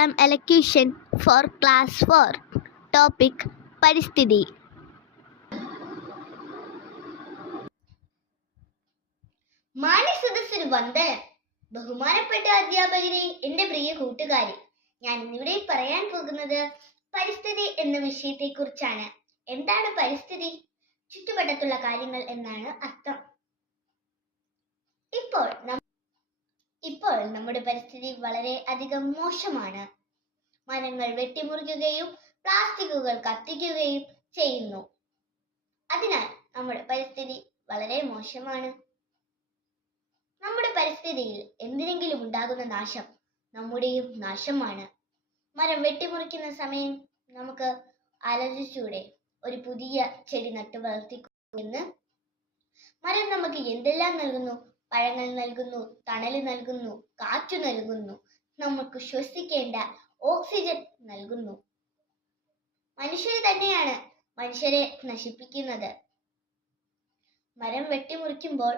Elocution for Class 4. Topic: പരിസ്ഥിതി. മാന്യസദസ്സിന് വന്ദനം. ബഹുമാനപ്പെട്ട അധ്യാപകരെ, എൻ്റെ പ്രിയ കൂട്ടുകാരെ, ഞാൻ ഇന്നിവിടെ പറയാൻ പോകുന്നത് പരിസ്ഥിതി എന്ന വിഷയത്തെക്കുറിച്ചാണ്. എന്താണ് പരിസ്ഥിതി? ചുറ്റുവട്ടത്തുള്ള കാര്യങ്ങൾ എന്നാണ് അർത്ഥം. ഇപ്പോൾ നമ്മുടെ പരിസ്ഥിതി വളരെ അധികം മോശമാണ്. മരങ്ങൾ വെട്ടിമുറിക്കുകയും പ്ലാസ്റ്റിക്കുകൾ കത്തിക്കുകയും ചെയ്യുന്നു. അതിനാൽ നമ്മുടെ പരിസ്ഥിതി വളരെ മോശമാണ്. നമ്മുടെ പരിസ്ഥിതിയിൽ എന്തിനെങ്കിലും ഉണ്ടാകുന്ന നാശം നമ്മുടെയും നാശമാണ്. മരം വെട്ടിമുറിക്കുന്ന സമയം നമുക്ക് ആലോചിച്ചൂടെ, ഒരു പുതിയ ചെടി നട്ടു വളർത്തിക്കുമെന്ന്? മരം നമുക്ക് എന്തെല്ലാം നൽകുന്നു? പഴങ്ങൾ നൽകുന്നു, തണല് നൽകുന്നു, കാറ്റു നൽകുന്നു, നമുക്ക് ശ്വസിക്കേണ്ട ഓക്സിജൻ നൽകുന്നു. മനുഷ്യർ തന്നെയാണ് മനുഷ്യരെ നശിപ്പിക്കുന്നത്. മരം വെട്ടിമുറിക്കുമ്പോൾ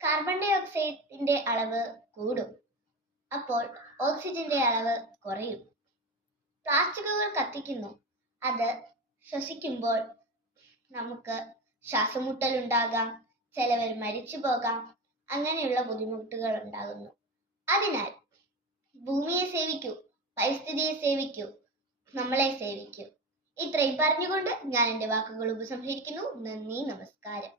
കാർബൺ ഡൈ ഓക്സൈഡിന്റെ അളവ് കൂടും, അപ്പോൾ ഓക്സിജന്റെ അളവ് കുറയും. പ്ലാസ്റ്റിക്കുകൾ കത്തിക്കുന്നു, അത് ശ്വസിക്കുമ്പോൾ നമുക്ക് ശ്വാസമുട്ടൽ ഉണ്ടാകാം, ചിലവർ മരിച്ചു പോകാം, അങ്ങനെയുള്ള ബുദ്ധിമുട്ടുകൾ ഉണ്ടാകുന്നു. അതിനാൽ ഭൂമിയെ സേവിക്കൂ, പരിസ്ഥിതിയെ സേവിക്കൂ, നമ്മളെ സേവിക്കൂ. ഇത്രയും പറഞ്ഞുകൊണ്ട് ഞാൻ എൻ്റെ വാക്കുകൾ ഉപസംഹരിക്കുന്നു. നന്ദി, നമസ്കാരം.